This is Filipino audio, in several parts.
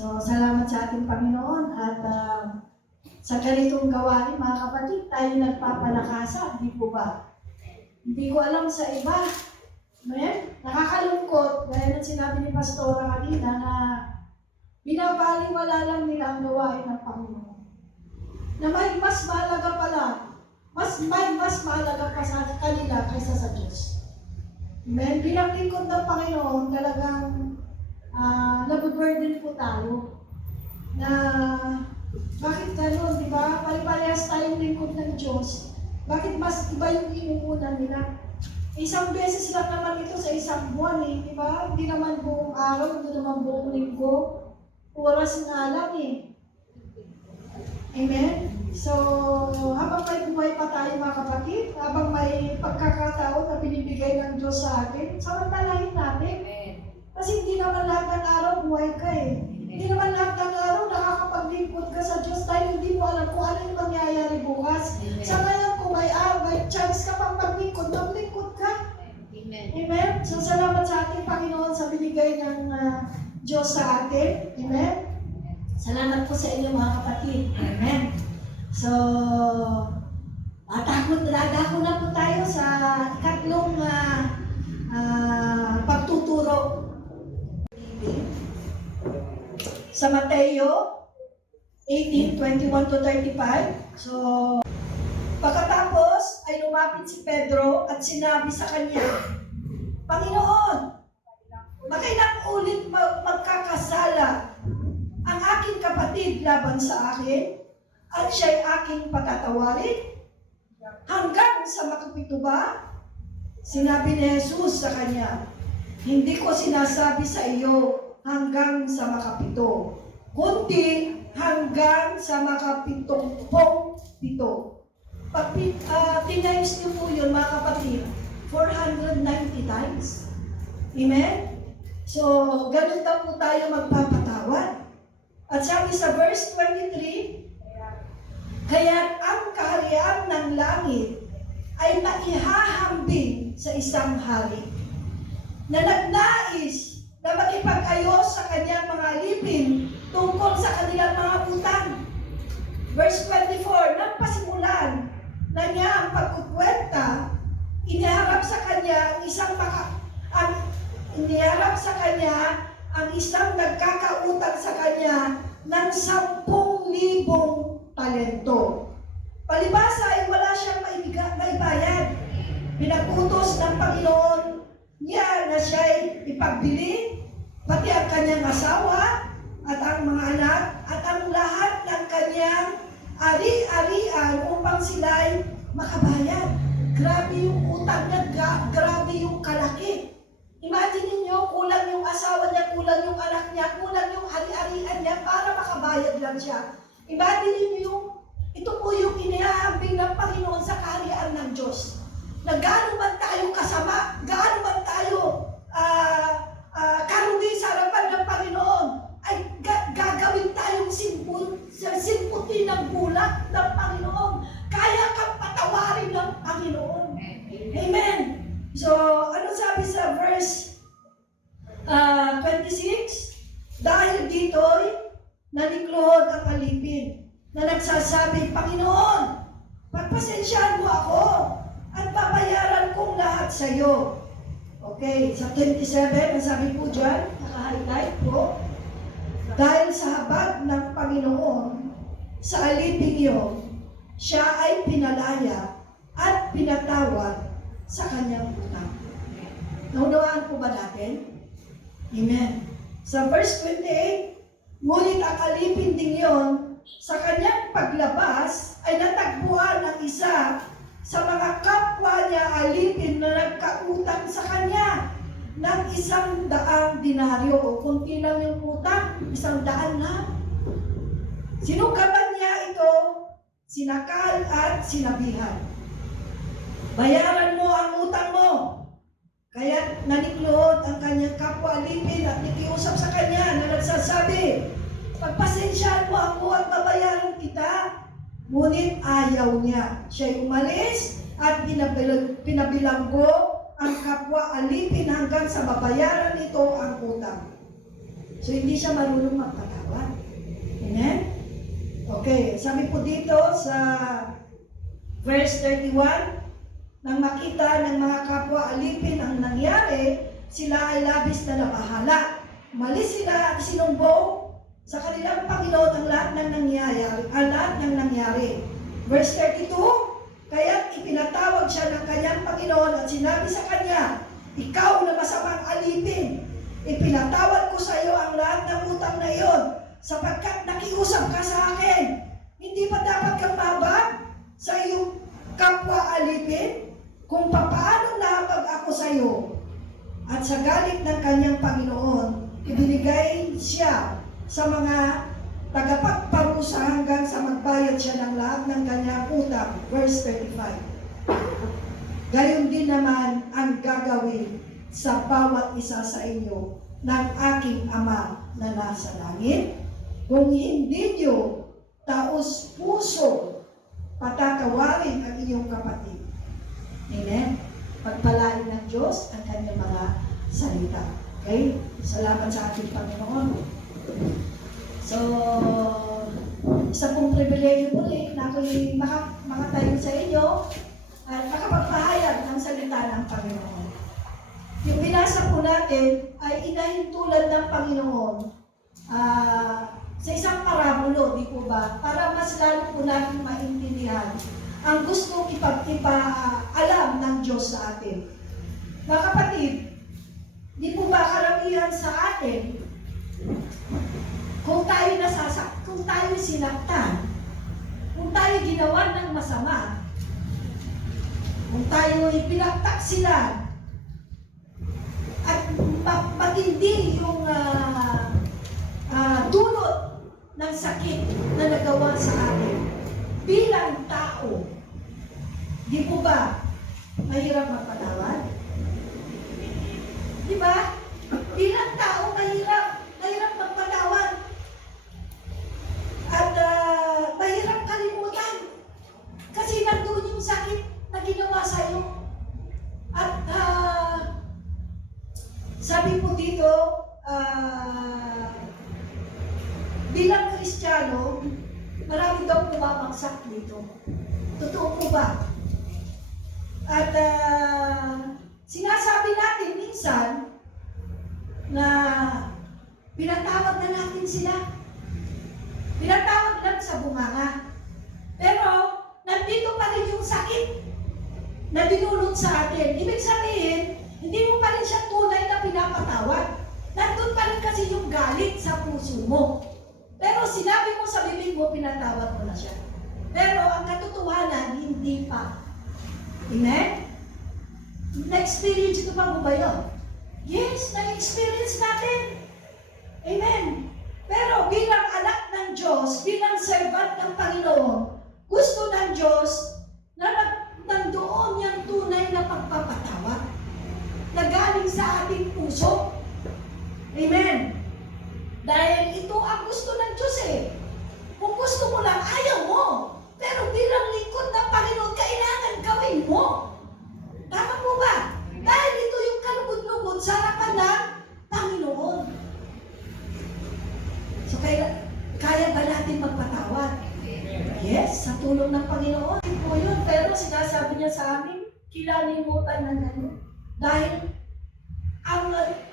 So, salamat sa ating Panginoon at sa ganitong gawain, mga kapatid, tayo nagpapalakasan, di po ba? Hindi ko alam sa iba. Amen? Nakakalungkot, gaya ng sinabi ni Pastora kanina na binabaliwala lang nila ang gawain ng Panginoon. Na may mas mahalaga pala, mas mahalaga pa sa kanila kaysa sa Diyos. Amen? Bilang lingkod ng Panginoon, talagang nabuburden po tayo na bakit gano'n, di ba? Pari-parehas tayong lingkod ng Diyos. Bakit mas iba yung inuuna nila? Isang beses lang naman ito sa isang buwan di ba? Hindi naman buong araw, hindi naman buong linggo. Oras nga lang Amen? So, habang may buhay pa tayo mga kapatid, habang may pagkakataon na binibigay ng Diyos sa atin, samantalahin natin. Kasi hindi naman lahat ng araw buhay ka Hindi naman lahat ng araw nakakapaglingkod ka sa Diyos dahil hindi mo alam kung ano yung mangyayari bukas. Sa ngayon, kung may chance ka pang maglingkod, maglingkod ka. Amen? So, salamat sa ating Panginoon sa binigay ng Diyos sa atin. Amen? Salamat po sa inyo mga kapatid. Amen? So, dako na po tayo sa ikatlong pagtuturo. Sa Mateo 18:21-35. So, pagkatapos ay lumapit si Pedro at sinabi sa kanya, Panginoon, makailang ulit magkakasala ang aking kapatid laban sa akin at siya'y aking patatawarin? Hanggang sa makapito ba? Sinabi ni Jesus sa kanya, hindi ko sinasabi sa iyo hanggang sa makapito, kundi hanggang sa makapitong-pito. Pag tinimes niyo po yun, mga kapatid, 490 times. Amen? So, ganun daw po tayo magpapatawad. At sabi sa verse 23, kaya ang kaharian ng langit ay maihahambing sa isang hari na nagnais na makipag-ayos sa kanyang mga alipin tungkol sa kanilang mga utang. Verse 24, nang pasimulan na niya ang pagkukwenta, iniharap sa kanya ang isang nagkakautang sa kanya ng 10,000 talento. Palibasa ay wala siyang maibayad. Pinag-utos ng Panginoon niya na siya'y ipagbili, pati ang kanyang asawa at ang mga anak at ang lahat ng kanyang ari-arian upang sila'y makabayad. Grabe yung utang niya, grabe yung kalaki. Imagine niyo, kulang yung asawa niya, kulang yung anak niya, kulang yung ari-arian niya para makabayad lang siya. Imagine niyo, ito po yung inihahambing ng Panginoon sa kaharian ng Diyos. Na gaano man tayo kasama, gaano man tayo karugi sa harapan ng Panginoon, ay gagawin tayong simputi ng bulat ng Panginoon. Kaya kang patawarin ng Panginoon. Amen. So, ano sabi sa verse 26? Dahil dito'y nanikluhod ang alipin na nagsasabi, Panginoon, pagpasensyahan mo ako at babayaran kong lahat sa iyo. Okay, sa 27, ang sabi po dyan, naka-highlight po, dahil sa habag ng Panginoon sa alipin iyon, siya ay pinalaya at pinatawad sa kanyang utang. Naunawaan po ba natin? Amen. Sa verse 28, ngunit ang alipin din yon sa kanyang paglabas ay natagpuan ng isa sa mga kapwa niya alipin na nagkautang sa kanya ng 100 denaryo o kunti lang yung utang, 100 na. Sinukaban niya ito, sinakal at sinabihan, bayaran mo ang utang mo. Kaya nanikluhod ang kanyang kapwa alipin at nakiusap sa kanya na nagsasabi, pagpasensyahan mo ako at babayaran kita. Ngunit ayaw niya. Siya'y umalis at pinabilanggo ang kapwa alipin hanggang sa babayaran ito ang utang. So hindi siya marunong magpatawad. Amen? Okay, sabi po dito sa verse 31, nang makita ng mga kapwa alipin ang nangyari, sila ay labis na nabahala. Umalis sila at sinumbong sa kanilang Panginoon ang lahat ng nangyari. Verse 32, kaya't ipinatawag siya ng kanyang Panginoon at sinabi sa kanya, ikaw na masamang alipin, ipinatawad ko sa iyo ang lahat ng utang na iyon, sapagkat nakiusap ka sa akin. Hindi ba dapat kang mabag sa iyong kapwa alipin? Kung papaano nahabag ako sa iyo. At sa galit ng kanyang Panginoon, ibinigay siya sa mga tagapagparusa hanggang sa magbayad siya ng lahat ng kanyang utang. Verse 35. Gayon din naman ang gagawin sa bawat isa sa inyo ng aking Ama na nasa langit, kung hindi niyo taos puso patatawarin ang inyong kapatid. Amen? Pagpalain ng Diyos ang kanyang mga salita. Okay? Salamat sa ating Panginoon. So, isa pong pribileyo muli na ako'y makatayo sa inyo at makapagpahayag ng salita ng Panginoon. Yung binasa po natin ay inahintulan ng Panginoon sa isang parabulo, di po ba? Para mas lalo po natin maintindihan ang gustong ipaalam ng Diyos sa atin. Mga kapatid, di po ba karamihan sa atin, kung tayo sinaktan, kung tayo ginawa ng masama, kung tayo pinaktak sila, at matindi yung dulot ng sakit na nagawa sa atin, bilang tao, di po ba mahirap magpatawad? Di ba? Bilang tao, mahirap magpatawad. At mahirap kalimutan. Kasi nandun yung sakit na ginawa sa'yo. At sabi po dito, bilang Kristiyano, marami daw bumabagsak dito. Totoo po ba? At sinasabi natin minsan na pinatawad na natin sila. Pinatawad lang sa bunganga. Pero nandito pa rin yung sakit na dinulot sa atin. Ibig sabihin, hindi mo pa rin siya tunay na pinapatawad. Nandun pa rin kasi yung galit sa puso mo. Pero sinabi mo sa bibig mo, pinatawad mo na siya. Pero ang katotohanan, hindi pa. Amen? Na-experience ito pa mo ba yun? Yes, na-experience natin. Amen? Pero bilang anak ng Diyos, bilang servant ng Panginoon, gusto ng Diyos na nandoon yung tunay na pagpapatawad na galing sa ating puso. Amen? Dahil ito ang gusto ng Diyos eh. Kung gusto mo lang, ayaw mo. Pero bilang lingkod ng Panginoon, kailangan gawin mo. Tama po ba? Dahil ito yung kalugod-lugod sa harapan ng Panginoon. So, kaya ba natin magpatawad? Yes, sa tulong ng Panginoon. Hindi po yun, pero sinasabi niya sa amin, kilalimutan na gano'n. Dahil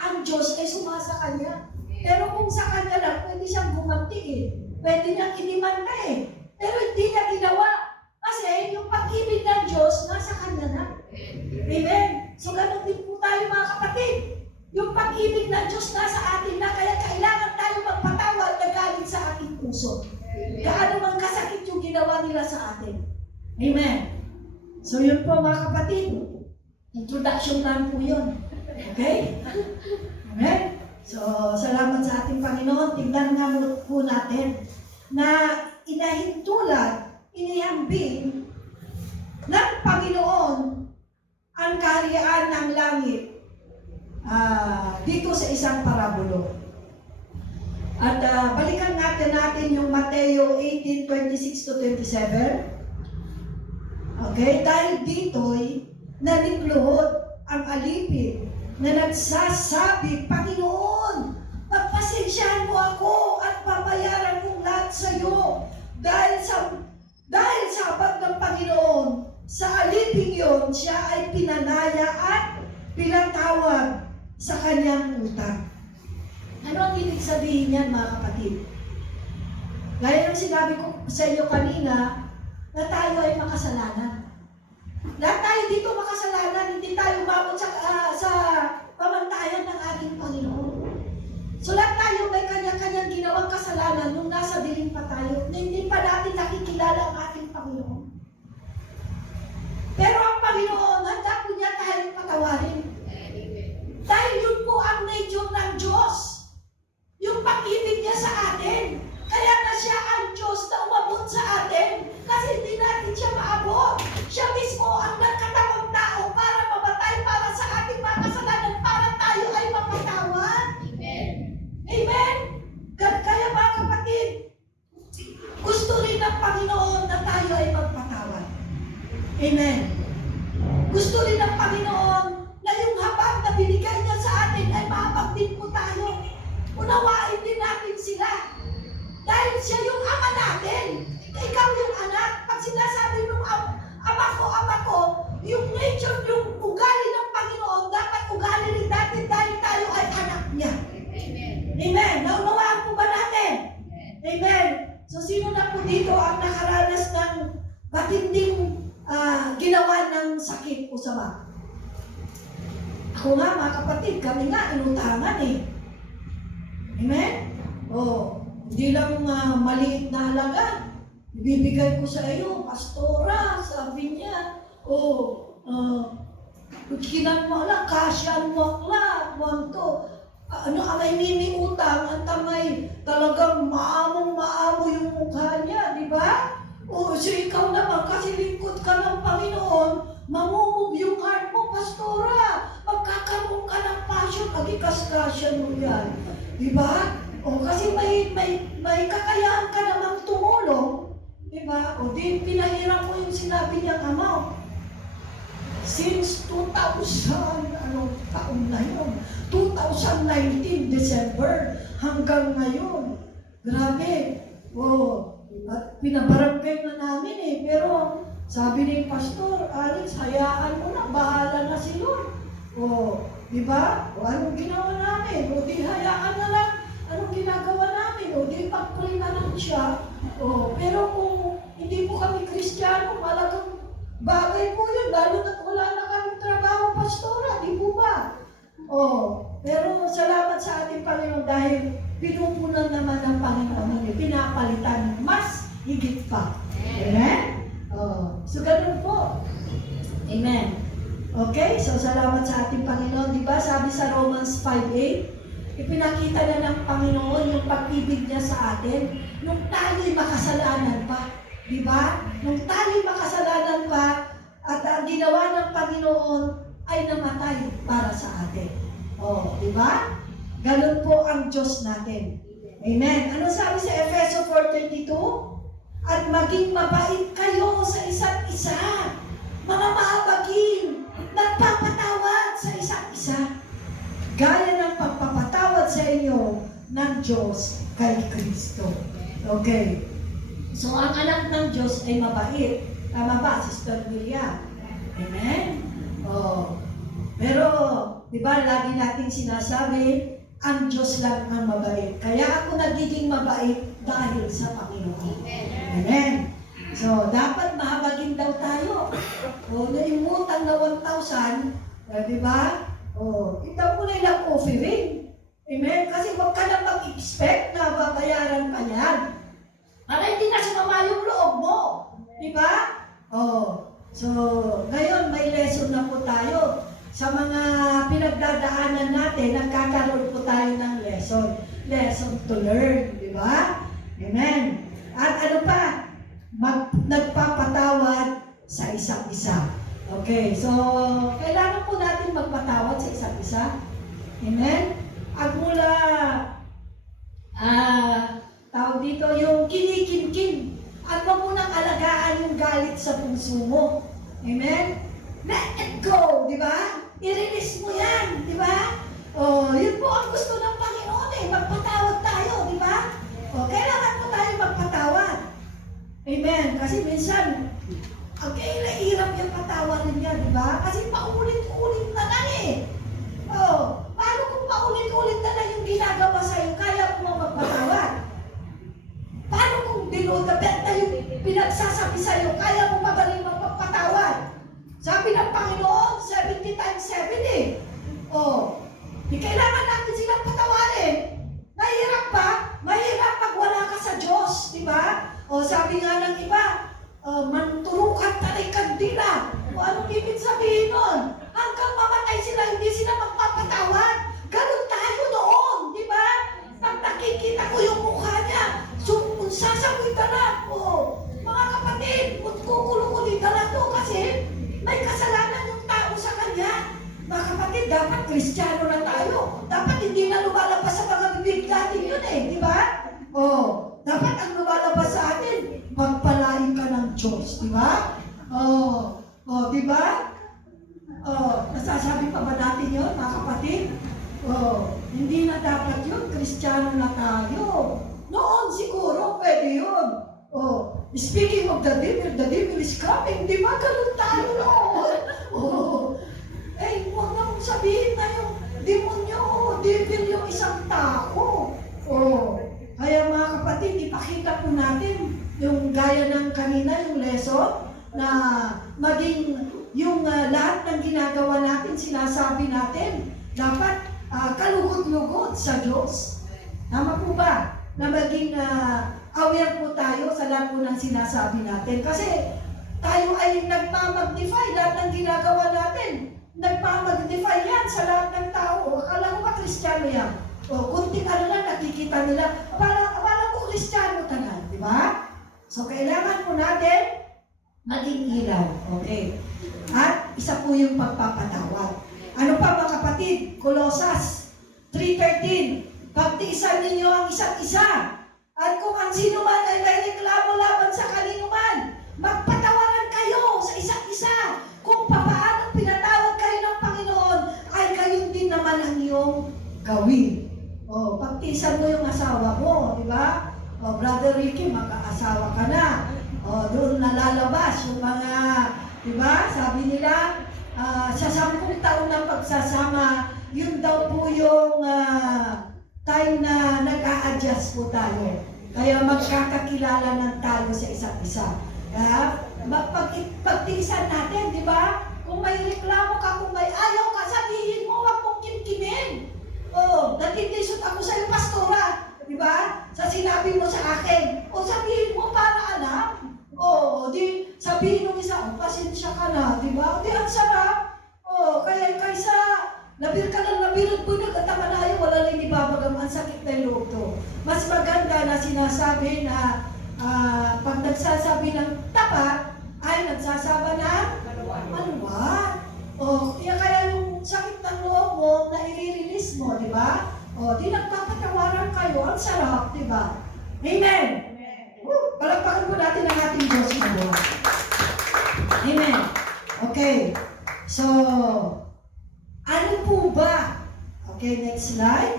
ang Diyos ay sumasa Kanya. Pero kung sa Kanya lang, pwede siyang gumanti eh. Pwede niyang iniman na eh. Pero hindi niya ginawa. Kasi yung pag-ibig ng Diyos, nasa Kanya na. Amen? So ganun din po tayo mga kapatid. Yung pag-ibig ng Diyos nasa atin na, kaya kailangan tayo magpatawad na galing sa ating puso. Gaano man kasakit yung ginawa nila sa atin. Amen? So yun po mga kapatid. Introduction lang po yun. Okay? Amen? So, salamat sa ating Panginoon. Tingnan nga po natin na inahintulan, inihambing ng Panginoon ang kaharian ng langit dito sa isang parabulo. At balikan natin yung Mateo 18:26-27. Okay? Dahil dito'y nanikluhod ang alipin na nagsasabi, Panginoon, pagpasensyahan mo ako at babayaran kong lahat at sa'yo. Dahil sa abad ng Panginoon, sa aliping yon, siya ay pinalaya at pinatawad sa kanyang utang. Ano ang ibig sabihin niyan, mga kapatid? Gaya ng sinabi ko sa iyo kanina, na tayo ay makasalanan. Lahat tayo dito makasalanan, hindi tayo umabot sa pamantayan ng ating Panginoon. So lahat tayo may kanya-kanyang ginawang kasalanan nung nasa dilim pa tayo, na hindi pa natin nakikilala ang ating Panginoon. Pero ang Panginoon, handa po niya tayong patawarin. Dahil yun po ang nature ng Diyos. Yung pag-ibig niya sa atin. Kaya na siya ang Diyos na umabot sa atin. Kasi hindi natin siya maabot. Siya mismo ang nagkatawang tao para mamatay para sa ating mga kasalanan, para tayo ay mapatawad. Amen. Amen. Kaya mga kapatid, gusto rin ng Panginoon na tayo ay magpatawad. Amen. Gusto rin ng Panginoon na yung habag na binigay niya sa atin ay mahabag din po tayo. Unawain din natin sila. Dahil siya yung ama natin. Ikaw yung anak. Pag sinasabi ng ama ko, yung nature, yung ugali ng Panginoon, dapat ugali rin natin dahil tayo ay anak niya. Amen. Amen. Naunawaan po ba natin? Amen. So sino na po dito ang nakaranas ng matinding ginawa ng sakit o sama? Ako nga, mga kapatid, kami nga inutangan eh. Amen? Hindi lang maliit na halaga. Ibibigay ko sa iyo, pastora, sabi niya. Kinan mo lang, kasyan mo lang, wanto. May mini utang, at may talagang maamong-maamo yung mukha niya, di ba? So ikaw naman, kasi lingkod ka ng Panginoon, mamumove yung heart mo, pastora. Magkakaroon ka ng passion, kagikas-kasyan mo yan. Di ba? Kasi may kakayahan ka namang tumulong. Di ba? Di pinahiram mo yung sinabi niyang ama. Since 2000, taon na yun? 2019, December, hanggang ngayon. Grabe. At pinabarangay na namin eh. Pero sabi ni Pastor, Alex, hayaan mo na, bahala na si Lord. Di ba? Anong ginawa namin? Di hayaan na lang. Anong ginagawa namin? Di pag-pray na lang siya. Pero kung hindi po kami Kristiyano, malagang bagay po yun. Lalo na't wala na kaming trabaho, Pastora. Di po ba? Pero salamat sa ating Panginoon dahil pinupunan naman ng Panginoon niya. Pinapalitan mas higit pa. Amen? So ganun po. Amen. Okay? So salamat sa ating Panginoon. Diba? Sabi sa Romans 5:8, ipinakita na ng Panginoon yung pag-ibig niya sa atin nung tayo'y makasalanan pa. Diba? Nung tayo'y makasalanan pa at ang ginawa ng Panginoon ay namatay para sa atin. Diba? Ganun po ang Diyos natin. Amen. Ano sabi sa Efeso 4:22? At maging mabait kayo sa isa't isa. Mga mahabagin, nagpapatawad sa isa't isa. Gaya ng pagpapatawad sa inyo ng Diyos kay Kristo. Okay. So, ang anak ng Diyos ay mabait. Tama ba, Sister William? Amen? Pero, di ba, lagi natin sinasabi, ang Diyos lang ang mabait. Kaya ako nagiging mabait dahil sa Panginoon. Amen? So, dapat mahabagin daw tayo. Naimutang na 1,000, di ba? Ito po na ilang offering. Amen? Kasi huwag ka na mag-expect na babayaran pa yan. Para hindi na sumama yung loob mo. Di ba? So, ngayon may lesson na po tayo. Sa mga pinagdadaanan natin, nagkakaroon po tayo ng lesson. Lesson to learn. Di ba? Amen. At ano pa? Nagpapatawad sa isa't isa. Okay, so kailangan po natin magpatawad sa isa't isa. Amen? At mula, tawag dito, yung kinikimkim. At wag mo nang alagaan yung galit sa puso mo. Amen? Let it go, di ba? I-release mo yan, di ba? Yun po ang gusto ng Panginoon eh. Magpatawad tayo, di ba? Kailangan po tayo magpatawad. yan. Kasi minsan, ang kahirap yung patawarin niya, di ba? Kasi paulit-ulit na lang eh. Oh, paano kung paulit-ulit na lang yung ginagawa sa'yo, kaya mo magpatawad? Paano kung below the belt na yung pinagsasabi sa'yo, kaya mo magaling magpatawad? Sabi ng Panginoon, 70 times 7 eh. Oh, di kailangan natin silang patawarin. Mahirap ba? Mahirap pag wala ka sa Diyos, di ba? O sabi nga ng iba, manturukan taray kandila. O anong ibig sabihin nun? Hanggang mamatay sila, hindi sila magpapatawad. Ganun tayo noon, di ba? Pag nakikita ko yung mukha niya, sasawi na. O, mga kapatid, kukulong ko din na to kasi may kasalanan yung tao sa kanya. Mga kapatid, dapat Kristiyano na tayo. Dapat hindi na lumalabas sa mga bibig natin yun eh, di ba? O, dapat ang lumalabas sa atin, pagpalain ka ng Diyos, di ba? Di ba? Nasasabi pa ba natin yun, mga kapatid? Hindi na dapat yun, Kristiyano na tayo. Noon siguro, pwede yun. Speaking of the devil is coming, di ba? Ganun tayo noon. Huwag nang sabihin na yung demonyo, devil yung isang tao. Kaya mga kapatid, ipakita po natin yung gaya ng kanina, yung lesson, na maging yung lahat ng ginagawa natin, sinasabi natin, dapat kalugod-lugod sa Diyos. Tama po ba? Na maging aware po tayo sa lahat po ng sinasabi natin. Kasi tayo ay nagmamagnify lahat ng ginagawa natin. Nagmamagnify yan sa lahat ng tao. Akala ko ba Kristiyano yan? Kunting ano lang nakikita nila. Akala ko Kristiyano ka na, di ba? So kailangan po natin maging ilaw. Okay. At isa po yung pagpapatawad. Ano pa mga kapatid? Kolosas 3:13. Pagtiisan ninyo ang isa't isa. At kung ang sino man ay may reklamo laban sa kanino man, magpatawaran kayo sa isa't isa. Kung papaano pinatawad kayo ng Panginoon, ay gayon din naman ang iyong gawin. Pagtiisan mo yung asawa mo, di ba? Brother Ricky, mag-aasawa ka na. Doon nalalabas yung mga, di ba? Sabi nila, sa 10 taon na pagsasama, yun daw po yung time na nag-a-adjust po tayo. Kaya magkakakilala ng tayo sa isa't isa. Pagtiisan natin, di ba? Kung may reklamo ka, kung may ayaw ka, sabihin mo, wag mong kimkimin. Natindisot ako sa iyo, pastora. Di ba? Sa sinabi mo sa akin. Sabihin mo para alam. Di sabihin mo isa, pasensya ka na. Di ba? Di ang sarap. Kaya kaysa labir ka ng labirot po nagkatamanayo, wala lang ibabagam, ang sakit na loob to. Mas maganda na sinasabi na pag nagsasabi ng tapat, ay nagsasaba ng maluwat. Kaya yung sakit ng loob mo, na i-release mo, di ba? Di nagpapatawaran kayo, ang sarap, di ba? Amen! Palagpakan po natin ang ating Diyos na buhay. Amen! Okay. So, ano po ba? Okay, next slide.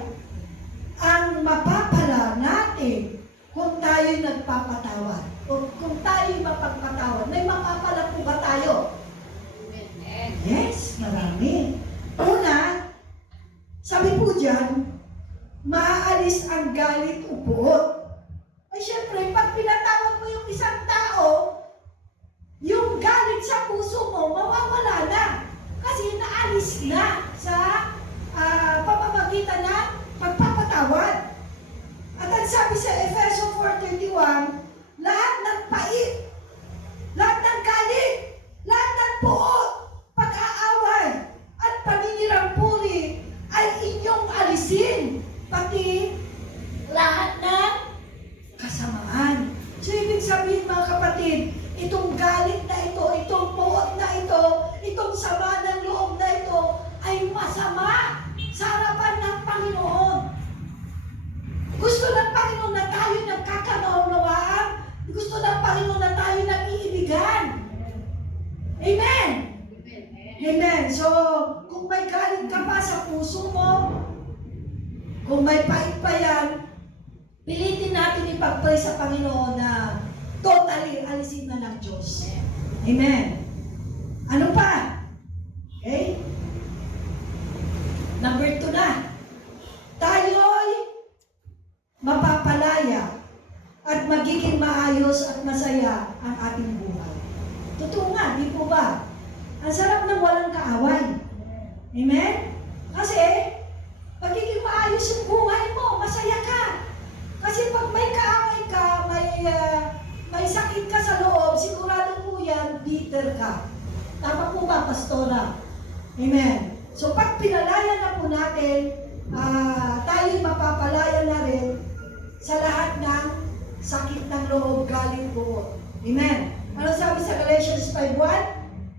Ang mapapala natin kung tayo'y nagpapatawad o kung tayo'y mapagpatawad, may mapapala po ba tayo? Yes, marami. Una, sabi po dyan, maaalis ang galit o puot. Ay syempre, pag pinatawad mo yung isang tao, yung galit sa puso mo, mawawala na. Kasi naalis na sa pamamagitan ng pagpapatawad. At ang sabi sa Efeso 4:31, lahat ng pait, lahat ng galit, lahat ng puot, pag-aaway, at paninirang puri ay inyong alisin, pati lahat ng kasamaan. So ibig sabihin mga kapatid, itong galit na ito, itong puot na ito, itong sama ng loob na ito, ay masama sa harapan ng Panginoon. Gusto ng Panginoon na tayo nagkakaunawaan. Gusto ng Panginoon na tayo nag-iibigan. Amen? Amen. So, kung may galit ka pa sa puso mo, kung may pait pa yan, pilitin natin ipag-pray sa Panginoon na totally alisin ma-receive na ng Diyos. Amen. Ano pa? Okay? Number 2 na. Tayo'y mapapalaya at magiging maayos at masaya ang ating buhay. Totoo nga, di po ba? Ang sarap ng walang kaaway. Amen? Kasi, magiging maayos yung buhay mo, masaya ka. Kasi pag may kaaway ka, may sakit ka sa loob, sigurado po yan, bitter ka. Tama po ba, Pastora? Amen. So pag pinalaya na po natin, tayo'y mapapalaya na rin sa lahat ng sakit ng loob galing po. Amen. Ano sabi sa Galatians 5:1?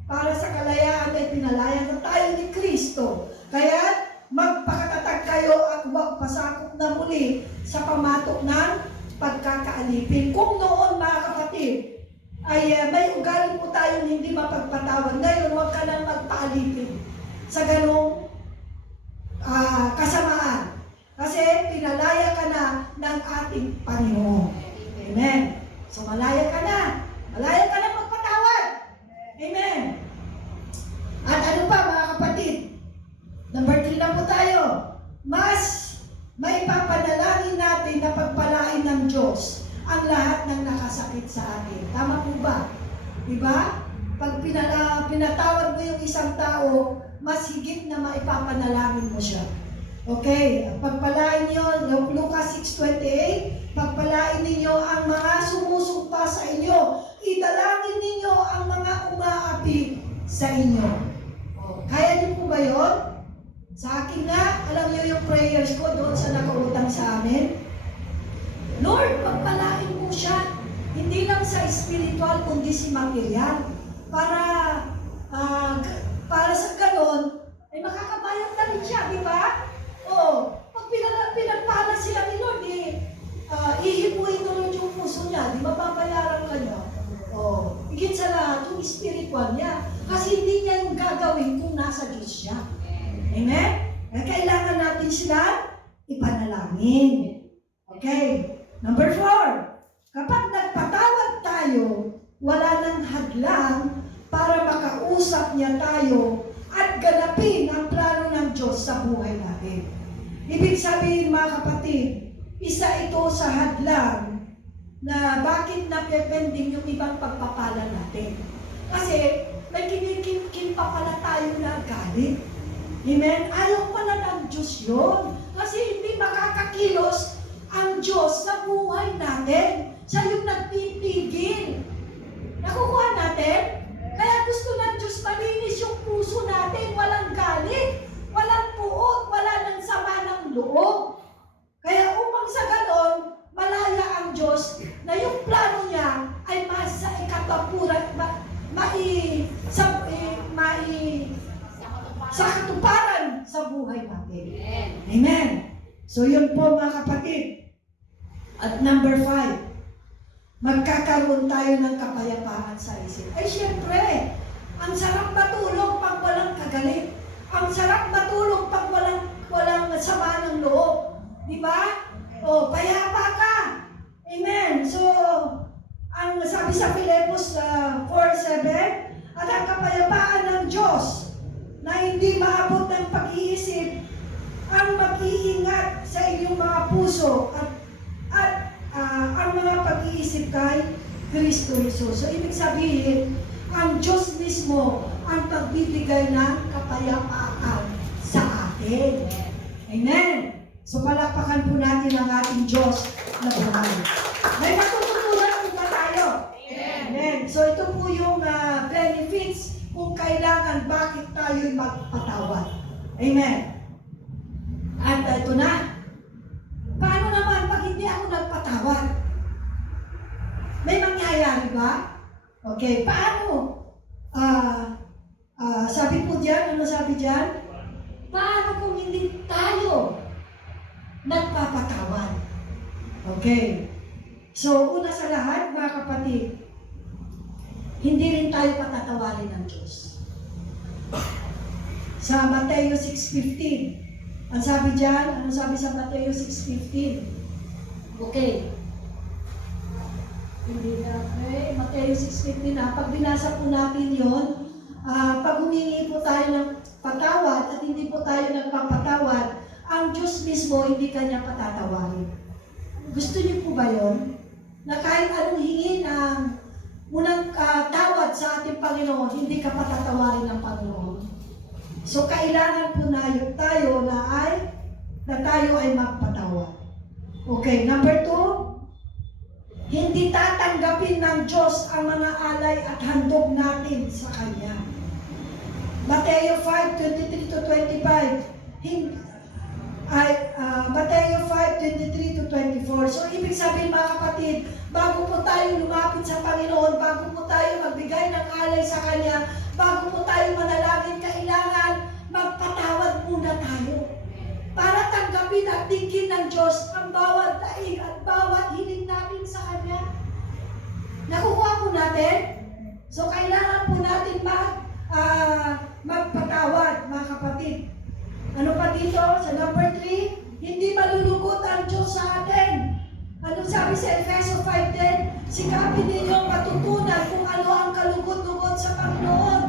Para sa kalayaan ay pinalaya na tayo ni Kristo. Kaya magpakatatag kayo at huwag pasakop na muli sa pamatok ng pagkakaalipin. Kung noon, mga kapatid, ay may ugali po tayong hindi mapagpatawad. Ngayon, huwag ka nang magpaalipin sa ganong kasamaan. Kasi pinalaya ka na ng ating Panginoon. Amen. So malaya ka na. Malaya ka na magpatawad. Amen. At ano pa, mga kapatid? Number 3 na po tayo. Mas may papanalangin natin na pagpalain ng Diyos ang lahat ng nakasakit sa atin. Tama po ba? Diba? Pag pinatawad mo yung isang tao, mas higit na maipapanalangin mo siya. Okay, pagpalain niyo, Lucas 6:28, pagpalain ninyo ang mga sumusumpa sa inyo, idalangin ninyo ang mga umaapi sa inyo. Kaya niyo po ba yun? Sa akin nga, alam niyo yung prayers ko doon sa nakautang sa amin. Lord, pagpalain mo siya, hindi lang sa spiritual, kundi si material. Para sa ganon, ay makakabayang na rin siya, di ba? Pag pinagpala sila ni Lord, ihibuin na rin yung puso niya, di mapapayaran ka niya. Higit sa lahat, yung spiritual niya. Kasi hindi niya yung gagawin kung nasa Diyos siya. Amen? Kailangan natin sila ipanalangin. Okay. Number 4, kapag nagpatawad tayo, wala nang hadlang para makausap niya tayo at ganapin ang plano ng Diyos sa buhay natin. Ibig sabihin, mga kapatid, isa ito sa hadlang na bakit napepending yung ibang pagpapala natin. Kasi may kinikim pa pala tayo na galit. Amen? Ayaw pala ng Diyos yun. Kasi hindi makakakilos ang Diyos sa buhay natin. Siya yung nagpipigil. Nakukuha natin? Kaya gusto ng Diyos malinis yung puso natin. Walang galit, walang puot, wala nang sama ng loob. Kaya upang sa ganon, malaya ang Diyos na yung plano niya ay masa ikatapuran, sa katuparan sa buhay natin. Amen. So yun po, mga kapatid. At number 5, magkakaroon tayo ng kapayapaan sa isip. Ay syempre, ang sarap matulog pag walang kagalit. Ang sarap matulog pag walang sama ng loob. Di ba? Payapa ka. Amen. So, ang sabi sa Filipos 4:7, at ang kapayapaan ng Diyos na hindi maabot ng pag-iisip ang mag-iingat sa inyong mga puso at ang mga pag-iisip kay Kristo Jesus. So, ibig sabihin, ang Diyos mismo ang pagbibigay ng kapayapaan sa atin. Amen. So, palakpakan po natin ang ating Diyos na buhay. May matututunan po ba tayo? Amen. So, ito po yung benefits kung kailangan bakit tayo'y magpatawad. Amen. At ito na. Paano naman pag hindi ako nagpatawad? May mangyayari ba? Okay, paano? Sabi po diyan, ano sabi diyan? Paano kung hindi tayo nagpapatawad? Okay. So, una sa lahat, mga kapatid, hindi rin tayo patatawarin ng Diyos. Sa Mateo 6:15, ang sabi diyan, ano sabi sa Mateo 6:15? Okay. Hindi na, okay. Mateo 16:15 na, pag binasa po natin yon, pag humingi po tayo ng patawad at hindi po tayo nagpapatawad, ang Diyos mismo hindi kanya patatawarin. Gusto niyo po ba yon? Na kahit anong hingin ang unang tawad sa ating Panginoon, hindi ka patatawarin ng Panginoon. So kailangan po na tayo ay magpatawad. Okay, number 2, hindi tatanggapin ng Diyos ang mga alay at handog natin sa Kanya. Mateo 5:23-25. Mateo 5:23-24. So, ibig sabihin mga kapatid, bago po tayo lumapit sa Panginoon, bago po tayo magbigay ng alay sa Kanya, bago po tayo manalangin, kailangan magpatawad muna tayo. Para tanggapin at tingin ng Diyos ang bawat daig at bawat hiling natin sa Kanya. Nakukuha po natin? So, kailangan po natin magpatawad, mga kapatid. Ano pa dito? Sa number 3, hindi malulugod ang Diyos sa atin. Ano sabi sa Efeso 5:10? Sikapin ninyong matutunan kung ano ang kalugod-lugod sa Panginoon.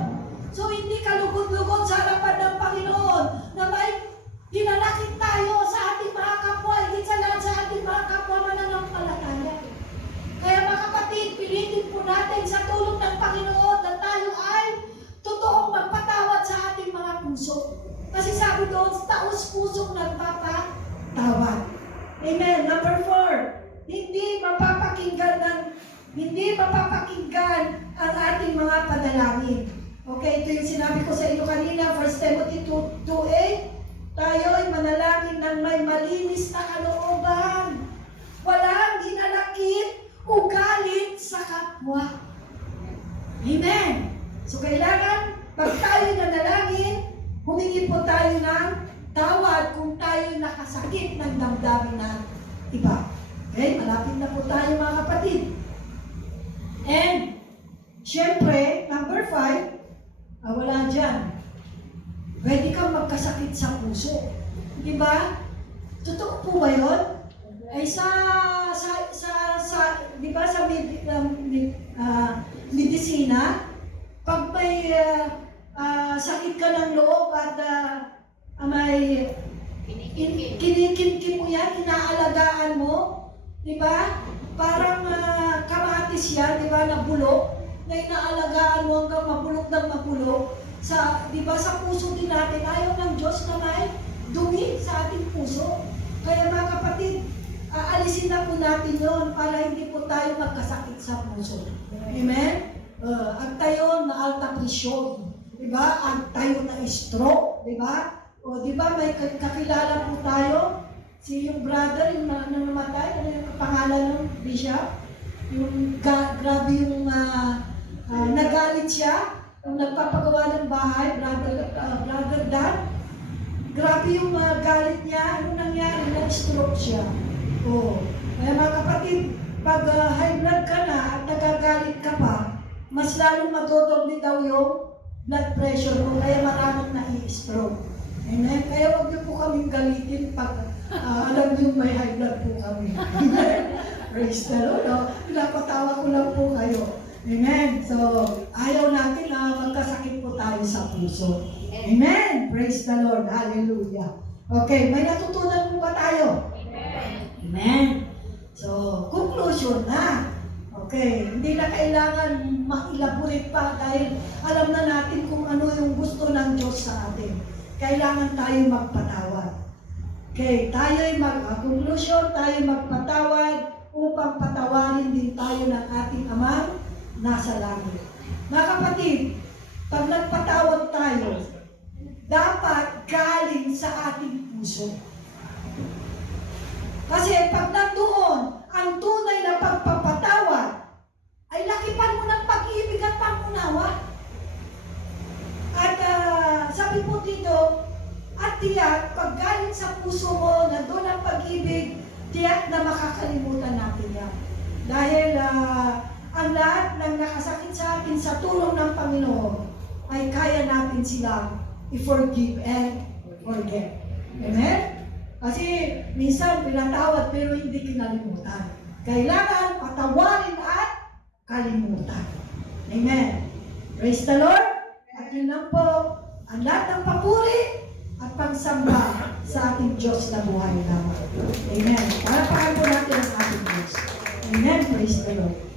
So, hindi kalugod-lugod sa harapan ng Panginoon na may hinanakit tayo sa ating mga kapwa, higit sa lahat sa ating mga kapwa mananampalataya. Kaya mga kapatid, pilitin po natin sa tulong ng Panginoon na tayo ay totoong magpatawad sa ating mga puso. Kasi sabi doon, taos pusong nagpapatawad. Amen. Number 4, hindi mapapakinggan ang ating mga panalangin. Okay, ito yung sinabi ko sa inyo kanina, 1 Timothy 2:8. Tayo ay manalangin ng may malinis na kalooban. Walang hinanakit o galit sa kapwa. Amen. So kailangan, pag tayo nanalangin, humingi po tayo ng tawad kung tayo nakasakit ng damdamin ng iba. Okay, malapit na po tayo mga kapatid. And, syempre, number 5, wala dyan. Pwede kang magkasakit sa puso. Di ba? Totoo po ba yun? Ay di ba sa medisina, pag may sakit ka ng loob at may kinikim mo yan, inaalagaan mo, di ba? Parang kamatis yan, di ba, na bulok, na inaalagaan mo hanggang mabulok ng mabulok. Di ba sa puso din natin, ayaw ng Diyos na may dumi sa ating puso. Kaya mga kapatid, aalisin na po natin yon para hindi po tayo magkasakit sa puso. Amen? At tayo na alta presyon. Diba? At tayo na stroke. Diba? O diba may kakilala po tayo? Yung brother, yung namatay, ano yung pangalan ng bishop? Yung grabe yung nagalit siya. Yung nagpapagawa ng bahay, brother Dan. Grabe yung galit niya. Ano nangyari? Nag-stroke siya. O, kaya mga kapatid, pag high blood ka na at nagagalit ka pa, mas lalong madodoble daw yung blood pressure mo, kaya maraming na-i-stroke. Amen? Kaya huwag niyo po kaming galitin pag alam niyo may high blood po kami. Praise the Lord. No? Pinapatawa ko lang po kayo. Amen? So, ayaw natin na magkasakit po tayo sa puso. Amen? Praise the Lord. Hallelujah. Okay, may natutunan po ba tayo? Amen. So, conclusion na. Okay, hindi na kailangan ma-elaborate pa dahil alam na natin kung ano yung gusto ng Diyos sa atin. Kailangan tayo magpatawad. Okay, conclusion, tayo magpatawad upang patawarin din tayo ng ating Amang nasa langit. Mga kapatid, pag nagpatawad tayo, dapat galing sa ating puso. Kasi pag nandoon ang tunay na pagpapatawad, ay lakipan mo ng pag-ibig at pangunawa. At sabi po dito, at tiyak, pag galing sa puso mo, nandun ang pag-ibig, tiyak na makakalimutan natin yan. Dahil ang lahat ng nakasakit sa atin sa tulong ng Panginoon, ay kaya natin silang i-forgive and forget. Amen? Kasi minsan pinatawad pero hindi kinalimutan. Kailangan patawarin at kalimutan. Amen. Praise the Lord. At yun lang po ang lahat ng papuri at pagsamba sa ating Diyos na buhay lamang. Amen. Para po natin ang ating Diyos. Amen. Praise the Lord.